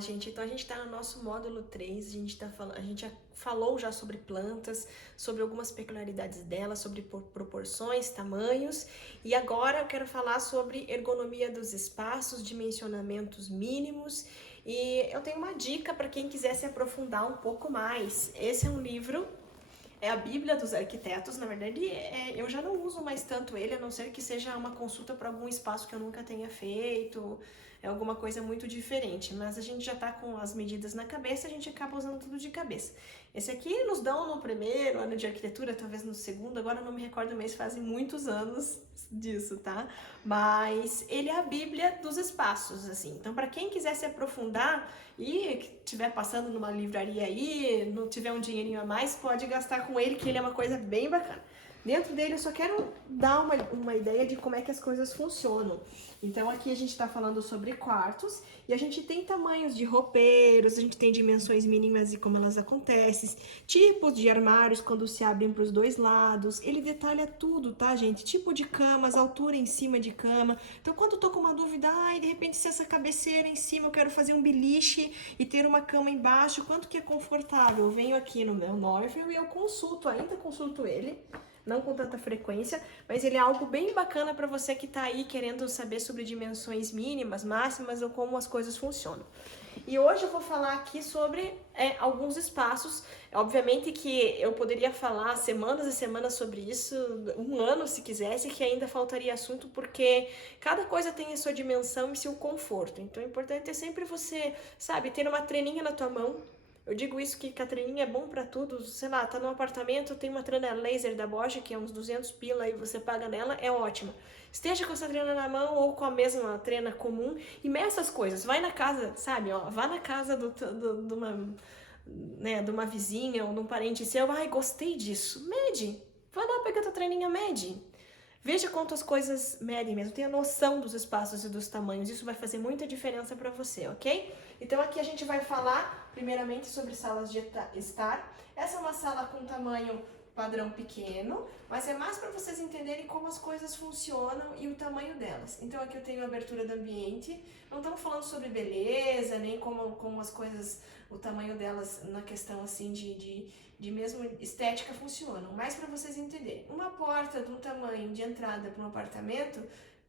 gente? Então a gente está no nosso módulo 3, a gente já falou já sobre plantas, sobre algumas peculiaridades delas, sobre proporções, tamanhos, e agora eu quero falar sobre ergonomia dos espaços, dimensionamentos mínimos, e eu tenho uma dica para quem quiser se aprofundar um pouco mais. Esse é um livro, é a Bíblia dos Arquitetos. Na verdade, eu já não uso mais tanto ele, a não ser que seja uma consulta para algum espaço que eu nunca tenha feito, é alguma coisa muito diferente, mas a gente já está com as medidas na cabeça, a gente acaba usando tudo de cabeça. Esse aqui nos dão no primeiro ano de arquitetura, talvez no segundo, agora eu não me recordo mesmo, fazem muitos anos disso, tá? Mas ele é a Bíblia dos espaços, assim. Então, para quem quiser se aprofundar e estiver passando numa livraria aí, não tiver um dinheirinho a mais, pode gastar com ele, que ele é uma coisa bem bacana. Dentro dele eu só quero dar uma ideia de como é que as coisas funcionam. Então aqui a gente está falando sobre quartos e a gente tem tamanhos de roupeiros, a gente tem dimensões mínimas e como elas acontecem, tipos de armários quando se abrem para os dois lados. Ele detalha tudo, tá, gente? Tipo de camas, altura em cima de cama. Então quando eu tô com uma dúvida, de repente se essa cabeceira em cima eu quero fazer um beliche e ter uma cama embaixo, quanto que é confortável? Eu venho aqui no meu noivo e eu ainda consulto ele, não com tanta frequência, mas ele é algo bem bacana para você que está aí querendo saber sobre dimensões mínimas, máximas ou como as coisas funcionam. E hoje eu vou falar aqui sobre alguns espaços. Obviamente que eu poderia falar semanas e semanas sobre isso, um ano se quisesse, que ainda faltaria assunto, porque cada coisa tem a sua dimensão e seu conforto. Então o importante é sempre você, sabe, ter uma treninha na tua mão. Eu digo isso que a treninha é bom pra tudo, sei lá, tá num apartamento, tem uma trena laser da Bosch, que é uns 200 pila e você paga nela, é ótima. Esteja com essa trena na mão ou com a mesma trena comum e meça as coisas. Vai na casa, sabe, ó, vá na casa de uma, né, de uma vizinha ou de um parente seu, ai, gostei disso, mede. Vai lá pegar tua treninha, mede. Veja quanto as coisas medem mesmo, tenha noção dos espaços e dos tamanhos, isso vai fazer muita diferença para você, ok? Então aqui a gente vai falar primeiramente sobre salas de estar. Essa é uma sala com tamanho padrão pequeno, mas é mais para vocês entenderem como as coisas funcionam e o tamanho delas. Então aqui eu tenho a abertura do ambiente, não estamos falando sobre beleza, nem como as coisas, o tamanho delas na questão assim de mesmo estética funcionam, mas para vocês entenderem. Uma porta de um tamanho de entrada para um apartamento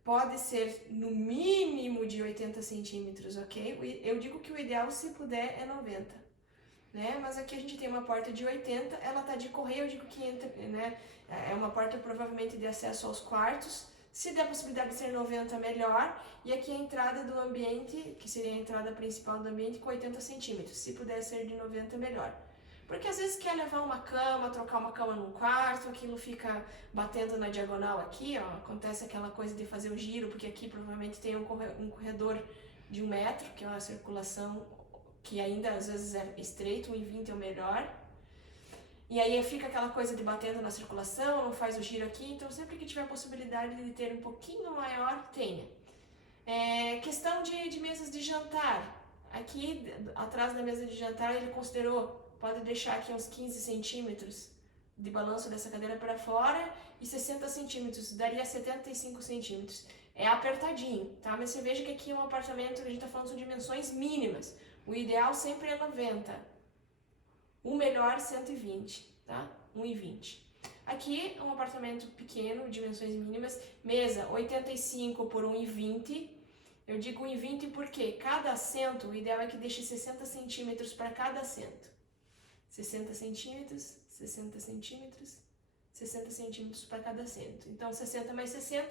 pode ser no mínimo de 80 centímetros, ok? Eu digo que o ideal, se puder, é 90, né? Mas aqui a gente tem uma porta de 80, ela tá de correio, eu digo que entra, né? É uma porta provavelmente de acesso aos quartos. Se der a possibilidade de ser 90, melhor. E aqui a entrada do ambiente, que seria a entrada principal do ambiente, com 80 centímetros. Se puder ser de 90, melhor. Porque às vezes quer levar uma cama, trocar uma cama num quarto, aquilo fica batendo na diagonal aqui, ó. Acontece aquela coisa de fazer o giro, porque aqui provavelmente tem um corredor de 1 metro, que é uma circulação que ainda às vezes é estreito, 1,20 é o melhor. E aí fica aquela coisa de batendo na circulação, não faz o giro aqui, então sempre que tiver a possibilidade de ter um pouquinho maior, tenha. Questão de mesas de jantar. Aqui, atrás da mesa de jantar, ele considerou, pode deixar aqui uns 15 centímetros de balanço dessa cadeira para fora e 60 centímetros, daria 75 centímetros. É apertadinho, tá? Mas você veja que aqui é um apartamento que a gente está falando de dimensões mínimas. O ideal sempre é 90. O melhor 120, tá? 1,20. Aqui é um apartamento pequeno, dimensões mínimas, mesa 85 por 1,20. Eu digo 1,20 porque cada assento, o ideal é que deixe 60 centímetros para cada assento. 60 centímetros, 60 centímetros, 60 centímetros para cada assento. Então 60 mais 60,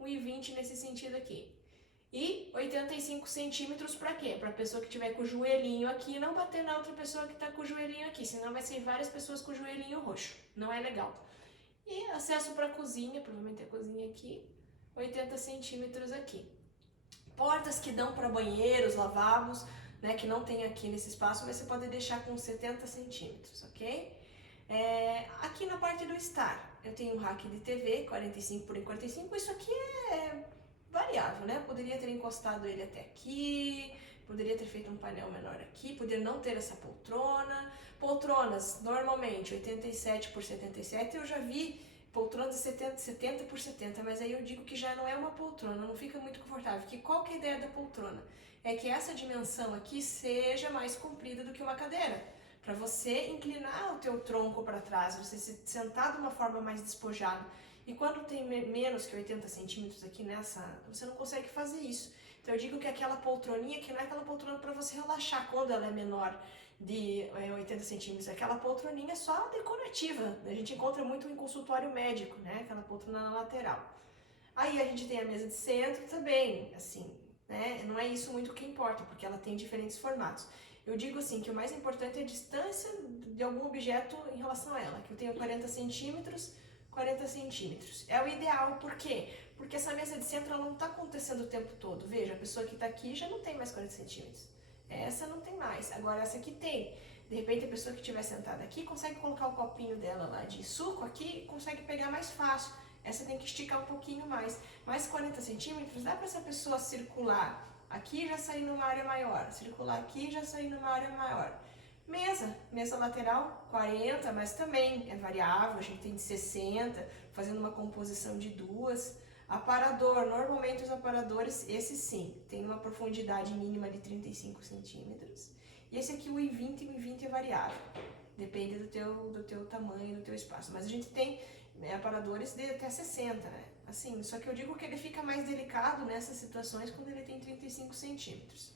1,20 nesse sentido aqui. E 85 centímetros para quê? Para a pessoa que tiver com o joelhinho aqui não bater na outra pessoa que está com o joelhinho aqui, senão vai ser várias pessoas com o joelhinho roxo, não é legal. E acesso para a cozinha, provavelmente a cozinha aqui, 80 centímetros aqui. Portas que dão para banheiros, lavabos, né, que não tem aqui nesse espaço, mas você pode deixar com 70 centímetros, ok? Aqui na parte do estar, eu tenho um rack de TV, 45 por 45, isso aqui é variável, né? Poderia ter encostado ele até aqui, poderia ter feito um painel menor aqui, poderia não ter essa poltrona. Poltronas, normalmente, 87 por 77, eu já vi poltronas de 70 por 70, mas aí eu digo que já não é uma poltrona, não fica muito confortável, porque qual que é a ideia da poltrona? É que essa dimensão aqui seja mais comprida do que uma cadeira, para você inclinar o teu tronco para trás, você se sentar de uma forma mais despojada. E quando tem menos que 80 centímetros aqui nessa, você não consegue fazer isso. Então eu digo que aquela poltroninha, que não é aquela poltrona para você relaxar quando ela é menor de 80 centímetros, aquela poltroninha só decorativa, a gente encontra muito em consultório médico, né, aquela poltrona na lateral. Aí a gente tem a mesa de centro também, assim, né, não é isso muito que importa, porque ela tem diferentes formatos. Eu digo assim, que o mais importante é a distância de algum objeto em relação a ela, que eu tenho 40 centímetros, 40 centímetros. É o ideal, por quê? Porque essa mesa de centro ela não está acontecendo o tempo todo. Veja, a pessoa que está aqui já não tem mais 40 centímetros. Essa não tem mais, agora essa aqui tem. De repente a pessoa que estiver sentada aqui consegue colocar o copinho dela lá de suco aqui, consegue pegar mais fácil. Essa tem que esticar um pouquinho mais. Mais 40 centímetros dá para essa pessoa circular aqui e já sair numa área maior, circular aqui e já sair numa área maior. Mesa lateral 40, mas também é variável, a gente tem de 60, fazendo uma composição de duas. Aparador, normalmente os aparadores, esse sim, tem uma profundidade mínima de 35 centímetros. E esse aqui, o I20, o I20 é variável, depende do teu tamanho, do teu espaço. Mas a gente tem aparadores de até 60, né? Assim, só que eu digo que ele fica mais delicado nessas situações quando ele tem 35 centímetros.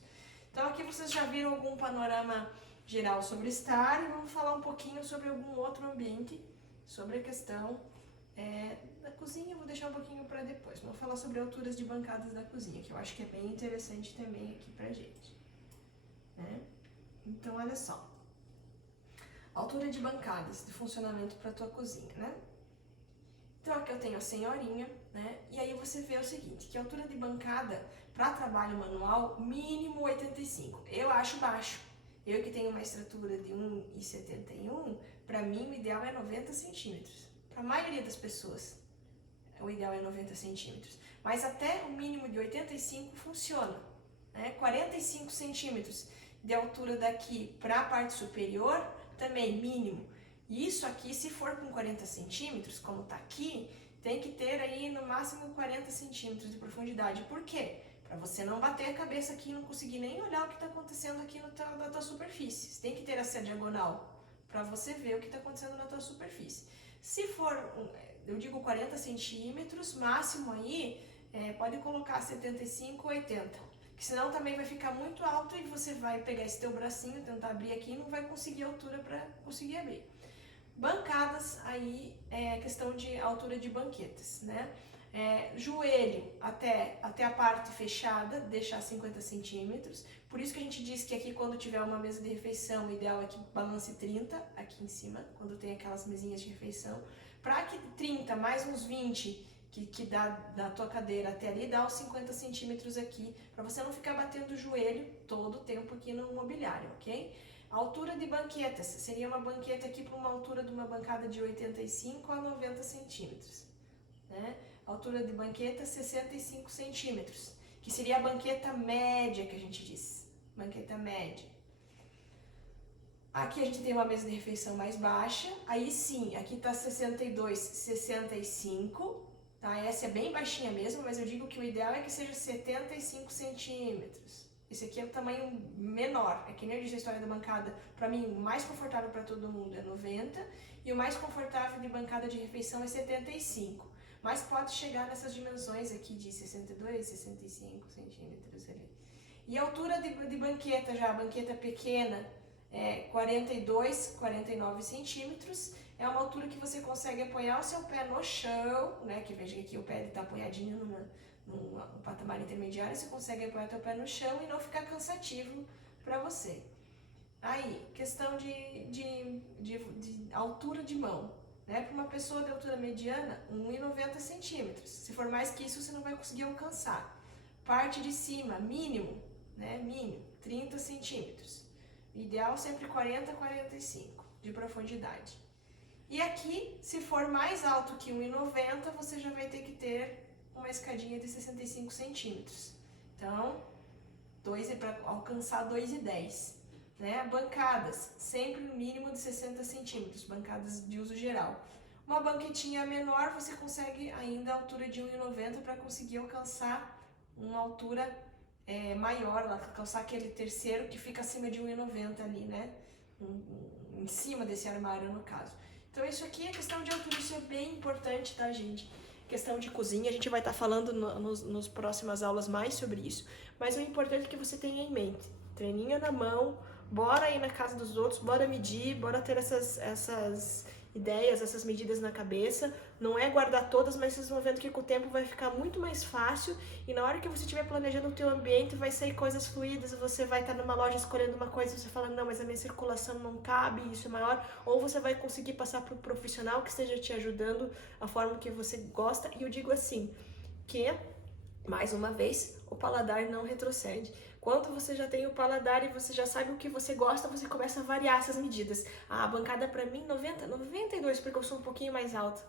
Então aqui vocês já viram algum panorama geral sobre estar e vamos falar um pouquinho sobre algum outro ambiente, sobre a questão da cozinha. Eu vou deixar um pouquinho para depois. Vamos falar sobre alturas de bancadas da cozinha, que eu acho que é bem interessante também aqui pra gente, né? Então, olha só. Altura de bancadas de funcionamento para tua cozinha, né? Então, aqui eu tenho a senhorinha, né? E aí você vê o seguinte, que a altura de bancada para trabalho manual, mínimo 85. Eu acho baixo. Eu que tenho uma estrutura de 1,71, para mim o ideal é 90 centímetros. Para a maioria das pessoas, o ideal é 90 centímetros. Mas até o mínimo de 85 funciona, né? 45 centímetros de altura daqui para a parte superior, também mínimo. Isso aqui, se for com 40 centímetros, como está aqui, tem que ter aí no máximo 40 centímetros de profundidade. Por quê? Para você não bater a cabeça aqui e não conseguir nem olhar o que está acontecendo aqui na tua superfície. Você tem que ter essa diagonal para você ver o que está acontecendo na tua superfície. Se for, eu digo 40 centímetros, máximo aí, pode colocar 75, 80. Que senão também vai ficar muito alto e você vai pegar esse teu bracinho, tentar abrir aqui e não vai conseguir altura para conseguir abrir. Bancadas, aí é questão de altura de banquetas, né? Joelho até a parte fechada, deixar 50 centímetros. Por isso que a gente diz que aqui quando tiver uma mesa de refeição, o ideal é que balance 30 aqui em cima, quando tem aquelas mesinhas de refeição. Para que 30 mais uns 20 que dá da tua cadeira até ali, dá os 50 centímetros aqui, para você não ficar batendo o joelho todo o tempo aqui no mobiliário, ok? A altura de banquetas, seria uma banqueta aqui para uma altura de uma bancada de 85 a 90 centímetros, né? Altura de banqueta 65 centímetros, que seria a banqueta média que a gente diz, banqueta média. Aqui a gente tem uma mesa de refeição mais baixa, aí sim, aqui tá 62, 65, tá? Essa é bem baixinha mesmo, mas eu digo que o ideal é que seja 75 centímetros. Esse aqui é o tamanho menor, é que nem eu disse a história da bancada. Para mim, o mais confortável para todo mundo é 90 e o mais confortável de bancada de refeição é 75. Mas pode chegar nessas dimensões aqui de 62, 65 centímetros ali. E a altura de banqueta já, banqueta pequena, 42, 49 centímetros. É uma altura que você consegue apoiar o seu pé no chão, né? Que veja que aqui o pé está apoiadinho num patamar intermediário, você consegue apoiar teu pé no chão e não ficar cansativo para você. Aí, questão de altura de mão, né? Para uma pessoa de altura mediana, 1,90 centímetros. Se for mais que isso, você não vai conseguir alcançar. Parte de cima, mínimo, né? Mínimo, 30 centímetros. Ideal sempre 40 a 45 de profundidade. E aqui, se for mais alto que 1,90, você já vai ter que ter uma escadinha de 65 centímetros. Então, para alcançar 2,10. Né? Bancadas, sempre no mínimo de 60 centímetros, bancadas de uso geral. Uma banquetinha menor, você consegue ainda a altura de 1,90 para conseguir alcançar uma altura maior, alcançar aquele terceiro que fica acima de 1,90 ali, né? Em cima desse armário, no caso. Então isso aqui é questão de altura, isso é bem importante, tá, gente? Questão de cozinha, a gente vai estar falando nos próximas aulas mais sobre isso. Mas o importante é que você tenha em mente, treininho na mão, bora ir na casa dos outros, bora medir, bora ter essas ideias, essas medidas na cabeça. Não é guardar todas, mas vocês vão vendo que com o tempo vai ficar muito mais fácil e na hora que você estiver planejando o teu ambiente vai sair coisas fluídas, você vai estar numa loja escolhendo uma coisa e você fala, não, mas a minha circulação não cabe, isso é maior, ou você vai conseguir passar para o profissional que esteja te ajudando a forma que você gosta. E eu digo assim, que mais uma vez, o paladar não retrocede. Quando você já tem o paladar e você já sabe o que você gosta, você começa a variar essas medidas. Ah, a bancada para mim 90, 92 porque eu sou um pouquinho mais alta.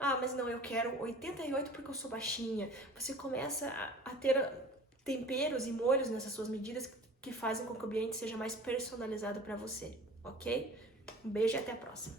Ah, mas não, eu quero 88 porque eu sou baixinha. Você começa a ter temperos e molhos nessas suas medidas que fazem com que o ambiente seja mais personalizado para você, ok? Um beijo e até a próxima.